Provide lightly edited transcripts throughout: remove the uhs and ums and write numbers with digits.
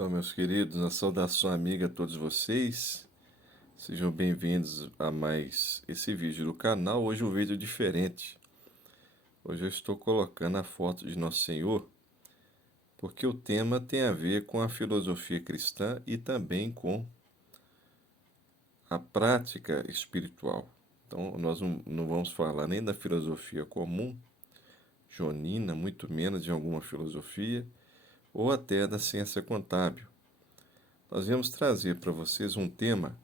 Olá, meus queridos, uma saudação amiga a todos vocês. Sejam bem-vindos a mais esse vídeo do canal. Hoje um vídeo diferente. Hoje eu estou colocando a foto de Nosso Senhor, porque o tema tem a ver com a filosofia cristã e também com a prática espiritual. Então, nós não vamos falar nem da filosofia comum, joanina, muito menos de alguma filosofia, ou até da ciência contábil. Nós vamos trazer para vocês um tema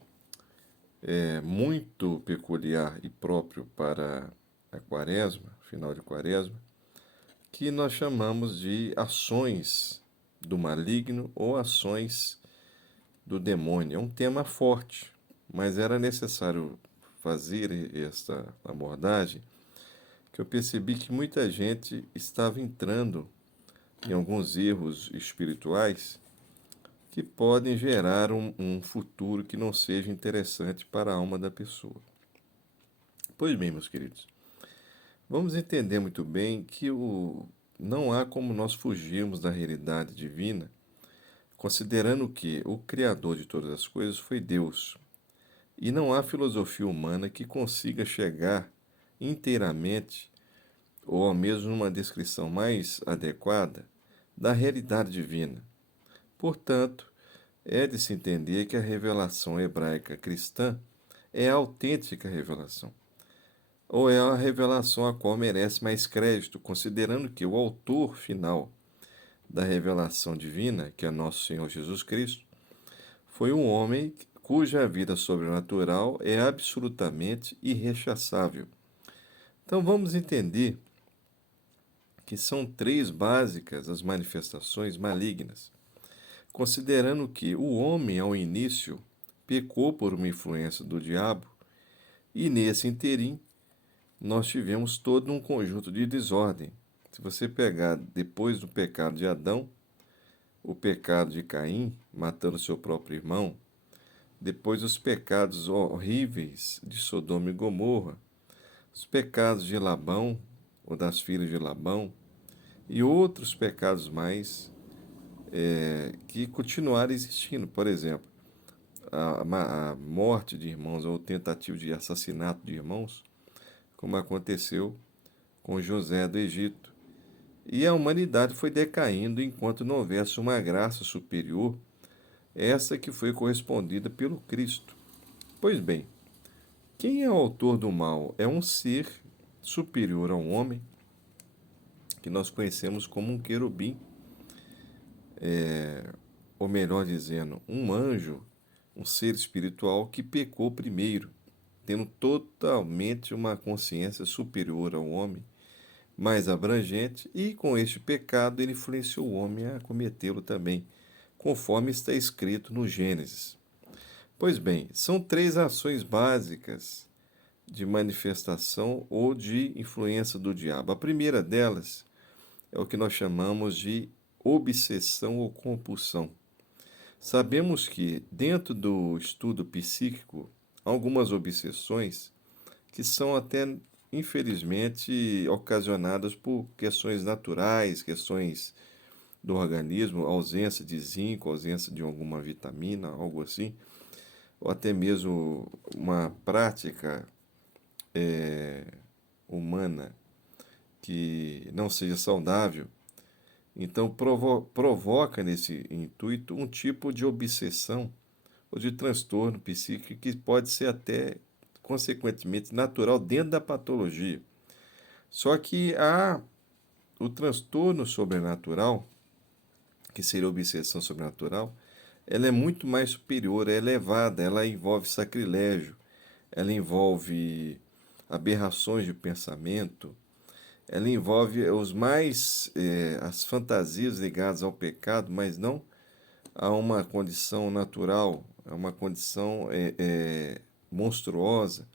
muito peculiar e próprio para a quaresma, final de quaresma, que nós chamamos de ações do maligno ou ações do demônio. É um tema forte, mas era necessário fazer esta abordagem, que eu percebi que muita gente estava entrando em alguns erros espirituais que podem gerar um futuro que não seja interessante para a alma da pessoa. Pois bem, meus queridos, vamos entender muito bem que não há como nós fugirmos da realidade divina, considerando que o Criador de todas as coisas foi Deus. E não há filosofia humana que consiga chegar inteiramente, ou ao mesmo numa descrição mais adequada, da realidade divina. Portanto, é de se entender que a revelação hebraica cristã é a autêntica revelação, ou é a revelação a qual merece mais crédito, considerando que o autor final da revelação divina, que é nosso Senhor Jesus Cristo, foi um homem cuja vida sobrenatural é absolutamente irrechaçável. Então vamos entender que são três básicas as manifestações malignas, considerando que o homem, ao início, pecou por uma influência do diabo, e nesse interim nós tivemos todo um conjunto de desordem. Se você pegar depois do pecado de Adão, o pecado de Caim, matando seu próprio irmão, depois os pecados horríveis de Sodoma e Gomorra, os pecados de Labão, ou das filhas de Labão, e outros pecados mais que continuaram existindo. Por exemplo, a morte de irmãos ou tentativa de assassinato de irmãos, como aconteceu com José do Egito. E a humanidade foi decaindo enquanto não houvesse uma graça superior, essa que foi correspondida pelo Cristo. Pois bem, quem é o autor do mal? É um ser superior ao homem, que nós conhecemos como um querubim, ou melhor dizendo, um anjo, um ser espiritual que pecou primeiro, tendo totalmente uma consciência superior ao homem, mais abrangente, e com este pecado ele influenciou o homem a cometê-lo também, conforme está escrito no Gênesis. Pois bem, são três ações básicas de manifestação ou de influência do diabo. A primeira delas é o que nós chamamos de obsessão ou compulsão. Sabemos que, dentro do estudo psíquico, há algumas obsessões que são até, infelizmente, ocasionadas por questões naturais, questões do organismo, ausência de zinco, ausência de alguma vitamina, algo assim, ou até mesmo uma prática humana que não seja saudável. Então, provoca nesse intuito um tipo de obsessão ou de transtorno psíquico que pode ser até, consequentemente, natural dentro da patologia. Só que o transtorno sobrenatural, que seria a obsessão sobrenatural, ela é muito mais superior, é elevada, ela envolve sacrilégio, ela envolve aberrações de pensamento, ela envolve as fantasias ligadas ao pecado, mas não a uma condição natural, a uma condição monstruosa.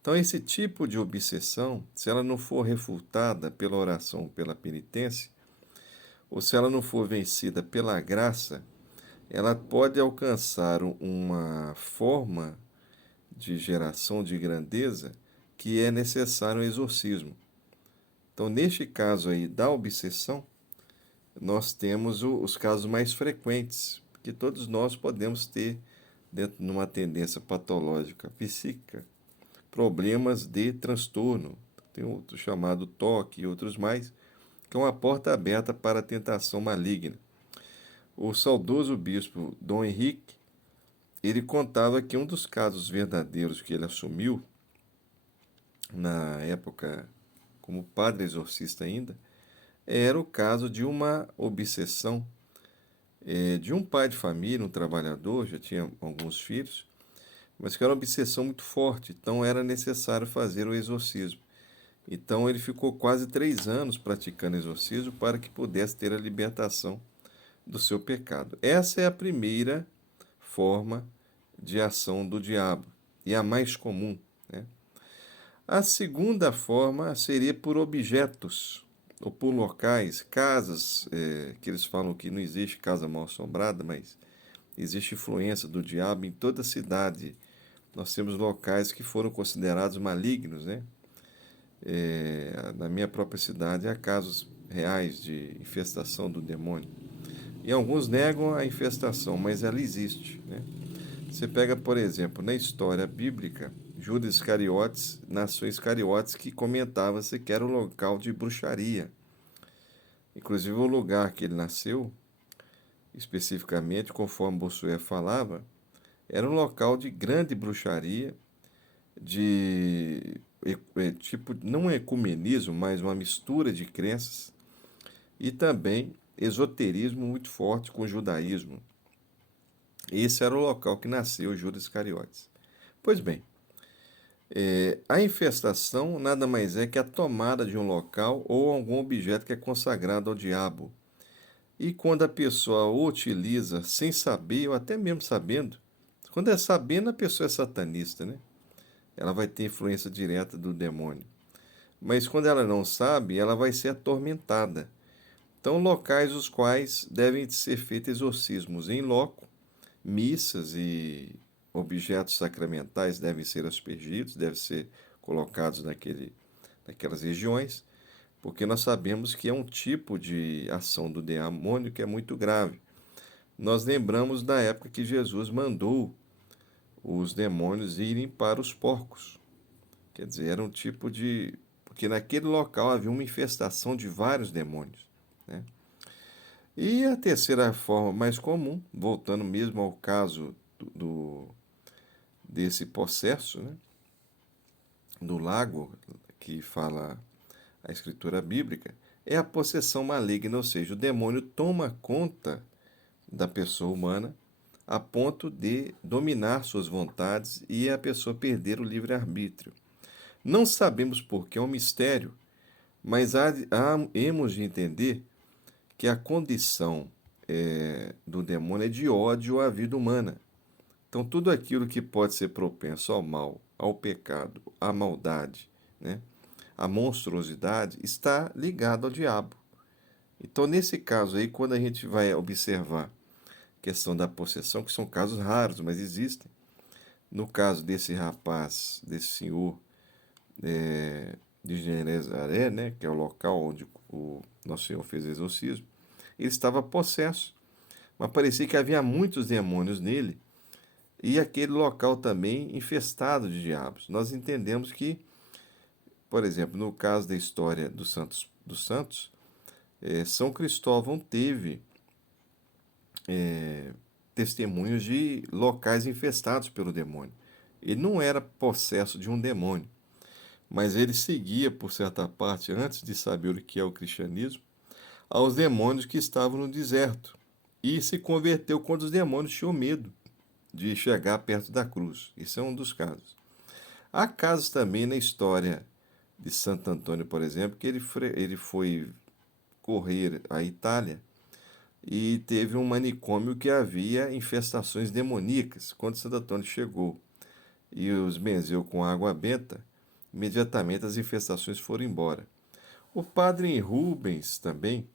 Então, esse tipo de obsessão, se ela não for refutada pela oração, pela penitência, ou se ela não for vencida pela graça, ela pode alcançar uma forma de geração de grandeza que é necessário um exorcismo. Então, neste caso aí da obsessão, nós temos os casos mais frequentes, que todos nós podemos ter, dentro de uma tendência patológica psíquica, problemas de transtorno. Tem outro chamado toque e outros mais, que é uma porta aberta para a tentação maligna. O saudoso bispo Dom Henrique, ele contava que um dos casos verdadeiros que ele assumiu, na época como padre exorcista ainda, era o caso de uma obsessão de um pai de família, um trabalhador, já tinha alguns filhos, mas que era uma obsessão muito forte, então era necessário fazer o exorcismo. Então ele ficou quase 3 anos praticando exorcismo para que pudesse ter a libertação do seu pecado. Essa é a primeira forma de ação do diabo e a mais comum, né? A segunda forma seria por objetos ou por locais, casas, que eles falam que não existe casa mal assombrada, mas existe influência do diabo em toda a cidade. Nós temos locais que foram considerados malignos, né? Na minha própria cidade há casos reais de infestação do demônio. E alguns negam a infestação, mas ela existe, né? Você pega, por exemplo, na história bíblica, Judas Iscariotes, nações Iscariotes, que comentava-se que era um local de bruxaria. Inclusive o lugar que ele nasceu, especificamente, conforme Bossuet falava, era um local de grande bruxaria, de tipo, não ecumenismo, mas uma mistura de crenças, e também esoterismo muito forte com o judaísmo. Esse era o local que nasceu Judas Iscariotes. Pois bem, a infestação nada mais é que a tomada de um local ou algum objeto que é consagrado ao diabo. E quando a pessoa o utiliza sem saber, ou até mesmo sabendo, quando é sabendo, a pessoa é satanista, né? Ela vai ter influência direta do demônio. Mas quando ela não sabe, ela vai ser atormentada. Então, locais os quais devem ser feitos exorcismos em loco, missas e objetos sacramentais devem ser aspergidos, devem ser colocados naquelas regiões, porque nós sabemos que é um tipo de ação do demônio que é muito grave. Nós lembramos da época que Jesus mandou os demônios irem para os porcos. Quer dizer, era um tipo de... Porque naquele local havia uma infestação de vários demônios, né? E a terceira forma mais comum, voltando mesmo ao caso desse possesso, né, do lago, que fala a escritura bíblica, é a possessão maligna, ou seja, o demônio toma conta da pessoa humana a ponto de dominar suas vontades e a pessoa perder o livre-arbítrio. Não sabemos por que, é um mistério, mas hemos de entender que a condição do demônio é de ódio à vida humana. Então, tudo aquilo que pode ser propenso ao mal, ao pecado, à maldade, né, à monstruosidade, está ligado ao diabo. Então, nesse caso aí, quando a gente vai observar a questão da possessão, que são casos raros, mas existem, no caso desse rapaz, desse senhor de Genezaré, né, que é o local onde o Nosso Senhor fez exorcismo, ele estava possesso, mas parecia que havia muitos demônios nele, e aquele local também infestado de diabos. Nós entendemos que, por exemplo, no caso da história dos santos, São Cristóvão teve testemunhos de locais infestados pelo demônio. Ele não era possesso de um demônio, mas ele seguia, por certa parte, antes de saber o que é o cristianismo, aos demônios que estavam no deserto. E se converteu quando os demônios tinham medo de chegar perto da cruz. Isso é um dos casos. Há casos também na história de Santo Antônio, por exemplo, que ele foi correr à Itália e teve um manicômio que havia infestações demoníacas. Quando Santo Antônio chegou e os benzeu com água benta, imediatamente as infestações foram embora. O padre Rubens também,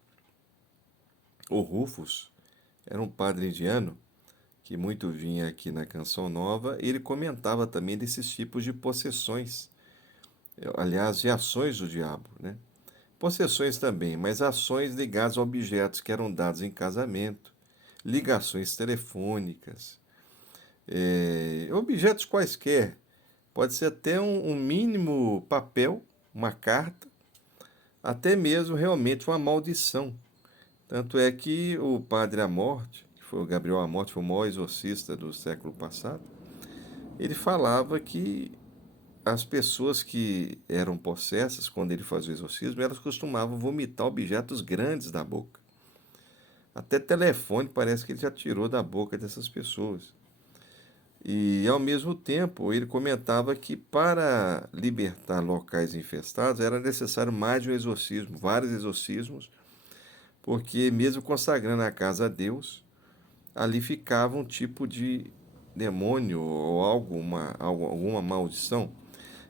ou Rufus, era um padre indiano que muito vinha aqui na Canção Nova. Ele comentava também desses tipos de possessões, aliás, de ações do diabo, né? Possessões também, mas ações ligadas a objetos que eram dados em casamento, ligações telefônicas, objetos quaisquer. Pode ser até um mínimo papel, uma carta, até mesmo realmente uma maldição. Tanto é que o Padre Amorth, que foi o Gabriel Amorth, foi o maior exorcista do século passado, ele falava que as pessoas que eram possessas, quando ele fazia o exorcismo, elas costumavam vomitar objetos grandes da boca. Até telefone parece que ele já tirou da boca dessas pessoas. E, ao mesmo tempo, ele comentava que para libertar locais infestados era necessário mais de um exorcismo, vários exorcismos, porque mesmo consagrando a casa a Deus, ali ficava um tipo de demônio ou alguma maldição.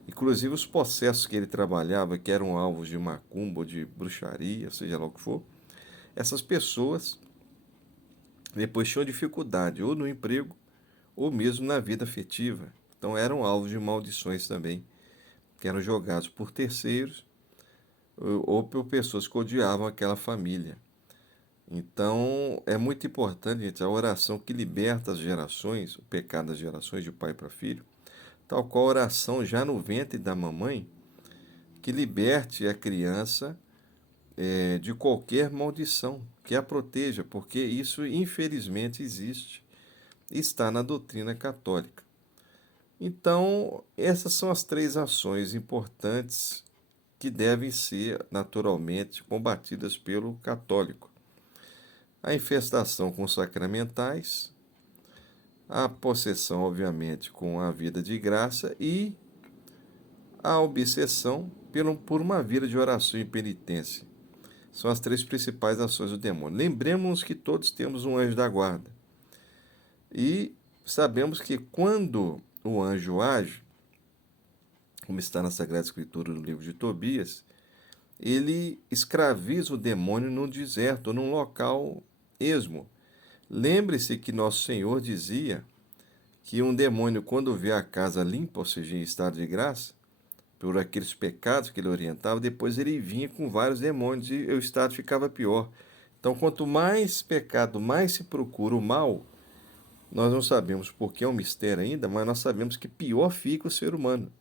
Inclusive os possessos que ele trabalhava, que eram alvos de macumba ou de bruxaria, seja lá o que for, essas pessoas depois tinham dificuldade ou no emprego ou mesmo na vida afetiva. Então eram alvos de maldições também, que eram jogados por terceiros ou por pessoas que odiavam aquela família. Então é muito importante, gente, a oração que liberta as gerações, o pecado das gerações de pai para filho, tal qual a oração já no ventre da mamãe, que liberte a criança de qualquer maldição, que a proteja, porque isso infelizmente existe e está na doutrina católica. Então, essas são as três ações importantes que devem ser naturalmente combatidas pelo católico: a infestação com sacramentais, a possessão, obviamente, com a vida de graça e a obsessão por uma vida de oração e penitência. São as três principais ações do demônio. Lembremos que todos temos um anjo da guarda. E sabemos que quando o anjo age, como está na Sagrada Escritura no livro de Tobias, ele escraviza o demônio num deserto, num local esmo. Lembre-se que nosso Senhor dizia que um demônio, quando vê a casa limpa, ou seja, em estado de graça, por aqueles pecados que ele orientava, depois ele vinha com vários demônios e o estado ficava pior. Então, quanto mais pecado, mais se procura o mal, nós não sabemos porque é um mistério ainda, mas nós sabemos que pior fica o ser humano.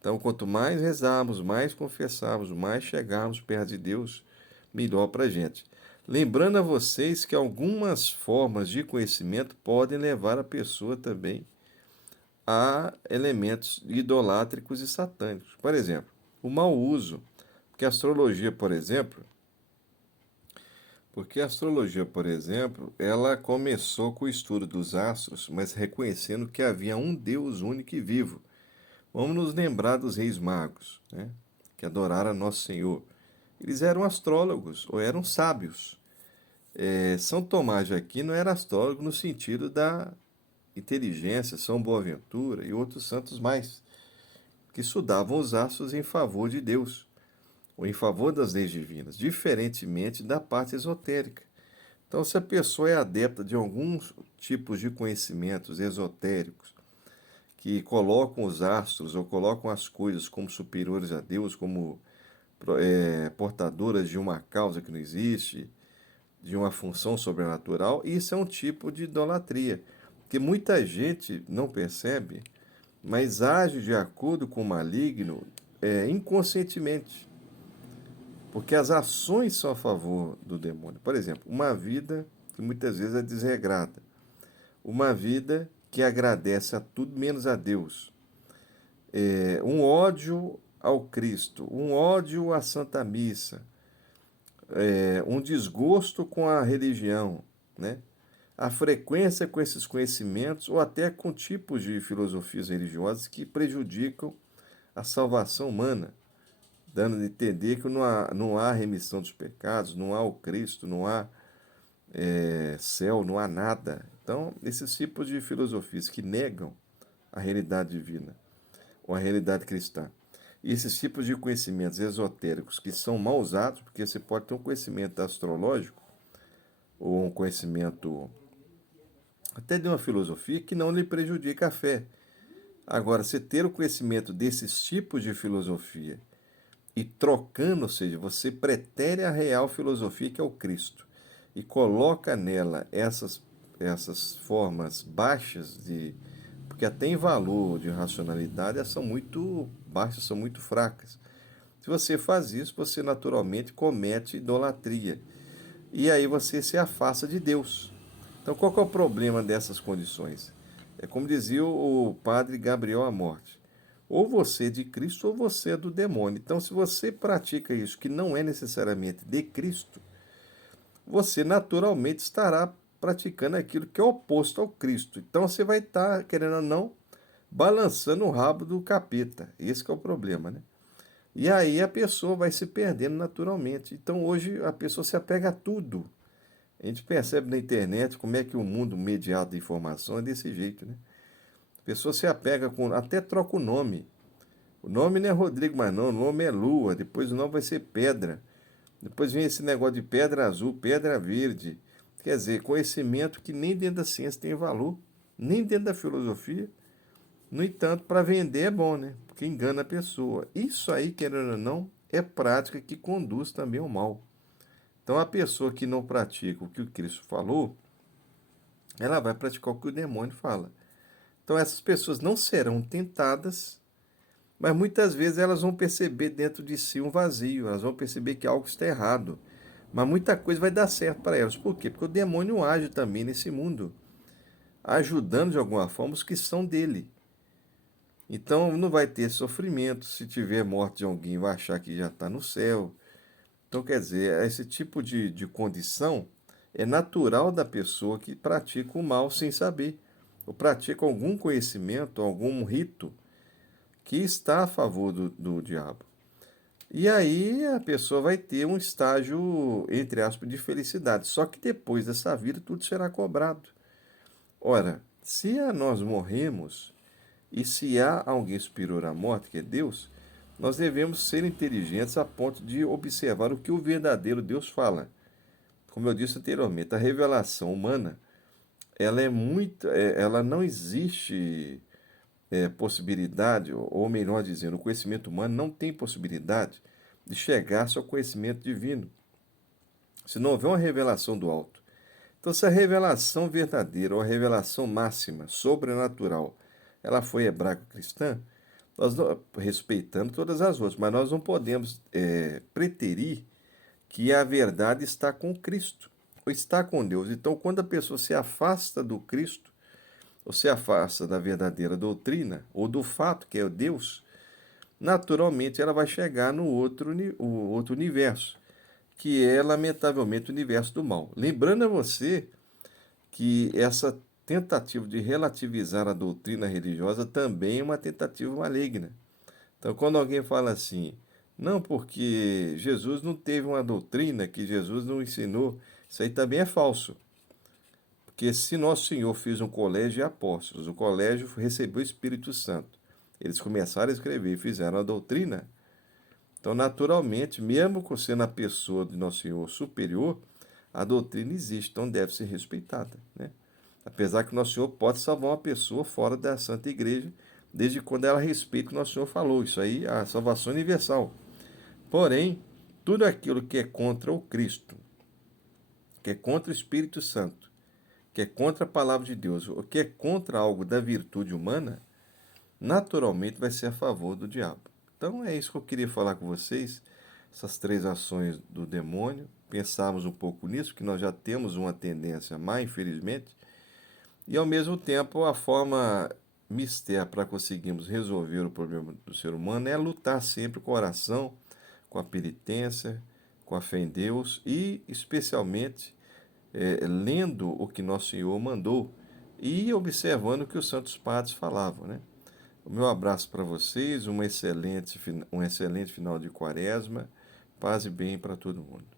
Então, quanto mais rezarmos, mais confessarmos, mais chegarmos perto de Deus, melhor para a gente. Lembrando a vocês que algumas formas de conhecimento podem levar a pessoa também a elementos idolátricos e satânicos. Por exemplo, o mau uso, porque a astrologia, por exemplo, ela começou com o estudo dos astros, mas reconhecendo que havia um Deus único e vivo. Vamos nos lembrar dos reis magos, né, que adoraram Nosso Senhor. Eles eram astrólogos ou eram sábios. São Tomás de Aquino era astrólogo no sentido da inteligência, São Boaventura e outros santos mais, que estudavam os astros em favor de Deus, ou em favor das leis divinas, diferentemente da parte esotérica. Então, se a pessoa é adepta de alguns tipos de conhecimentos esotéricos, que colocam os astros ou colocam as coisas como superiores a Deus, como portadoras de uma causa que não existe, de uma função sobrenatural, isso é um tipo de idolatria, que muita gente não percebe, mas age de acordo com o maligno inconscientemente, porque as ações são a favor do demônio. Por exemplo, uma vida que muitas vezes é desregrada, uma vida que agradece a tudo menos a Deus, um ódio ao Cristo, um ódio à Santa Missa, um desgosto com a religião, né? A frequência com esses conhecimentos ou até com tipos de filosofias religiosas que prejudicam a salvação humana, dando a entender que não há remissão dos pecados, não há o Cristo, não há céu, não há nada. Então, esses tipos de filosofias que negam a realidade divina ou a realidade cristã, e esses tipos de conhecimentos esotéricos que são mal usados, porque você pode ter um conhecimento astrológico ou um conhecimento até de uma filosofia que não lhe prejudica a fé. Agora, você ter o conhecimento desses tipos de filosofia e trocando, ou seja, você pretere a real filosofia que é o Cristo, e coloca nela essas formas baixas de. Porque até em valor de racionalidade elas são muito baixas, são muito fracas. Se você faz isso, você naturalmente comete idolatria. E aí você se afasta de Deus. Então qual que é o problema dessas condições? É como dizia o padre Gabriel Amorte. Ou você é de Cristo ou você é do demônio. Então, se você pratica isso que não é necessariamente de Cristo, você naturalmente estará praticando aquilo que é oposto ao Cristo. Então, você vai estar, querendo ou não, balançando o rabo do capeta. Esse que é o problema, né? E aí a pessoa vai se perdendo naturalmente. Então, hoje, a pessoa se apega a tudo. A gente percebe na internet como é que o mundo mediado de informação é desse jeito, né? A pessoa se apega com. Até troca o nome. O nome não é Rodrigo mais não, o nome é Lua, depois o nome vai ser Pedra. Depois vem esse negócio de pedra azul, pedra verde. Quer dizer, conhecimento que nem dentro da ciência tem valor, nem dentro da filosofia. No entanto, para vender é bom, né? Porque engana a pessoa. Isso aí, querendo ou não, é prática que conduz também ao mal. Então, a pessoa que não pratica o que o Cristo falou, ela vai praticar o que o demônio fala. Então, essas pessoas não serão tentadas, mas muitas vezes elas vão perceber dentro de si um vazio, elas vão perceber que algo está errado. Mas muita coisa vai dar certo para elas. Por quê? Porque o demônio age também nesse mundo, ajudando de alguma forma os que são dele. Então não vai ter sofrimento. Se tiver morte de alguém, vai achar que já está no céu. Então, quer dizer, esse tipo de condição é natural da pessoa que pratica o mal sem saber, ou pratica algum conhecimento, algum rito que está a favor do diabo. E aí a pessoa vai ter um estágio, entre aspas, de felicidade. Só que depois dessa vida tudo será cobrado. Ora, se nós morremos e se há alguém superior à morte, que é Deus, nós devemos ser inteligentes a ponto de observar o que o verdadeiro Deus fala. Como eu disse anteriormente, a revelação humana, ela não existe possibilidade, ou melhor dizendo, o conhecimento humano não tem possibilidade de chegar-se ao conhecimento divino, se não houver uma revelação do alto. Então, se a revelação verdadeira ou a revelação máxima, sobrenatural, ela foi hebraico-cristã, nós respeitando todas as outras, mas nós não podemos preterir que a verdade está com Cristo, ou está com Deus. Então, quando a pessoa se afasta do Cristo, ou se afasta da verdadeira doutrina, ou do fato que é o Deus, naturalmente ela vai chegar no o outro universo, que é, lamentavelmente, o universo do mal. Lembrando a você que essa tentativa de relativizar a doutrina religiosa também é uma tentativa maligna. Então, quando alguém fala assim, não, porque Jesus não teve uma doutrina, que Jesus não ensinou, isso aí também é falso. Porque se Nosso Senhor fez um colégio de apóstolos, o colégio recebeu o Espírito Santo, eles começaram a escrever e fizeram a doutrina, então, naturalmente, mesmo sendo a pessoa de Nosso Senhor superior, a doutrina existe, então deve ser respeitada, né? Apesar que Nosso Senhor pode salvar uma pessoa fora da Santa Igreja, desde quando ela respeita o que Nosso Senhor falou. Isso aí, a salvação é universal. Porém, tudo aquilo que é contra o Cristo, que é contra o Espírito Santo, que é contra a palavra de Deus, ou que é contra algo da virtude humana, naturalmente vai ser a favor do diabo. Então é isso que eu queria falar com vocês, essas três ações do demônio, pensarmos um pouco nisso, que nós já temos uma tendência má, infelizmente, e ao mesmo tempo a forma mister para conseguirmos resolver o problema do ser humano é lutar sempre com a oração, com a penitência, com a fé em Deus e especialmente lendo o que Nosso Senhor mandou e observando o que os santos padres falavam, né? O meu abraço para vocês, um excelente final de quaresma, paz e bem para todo mundo.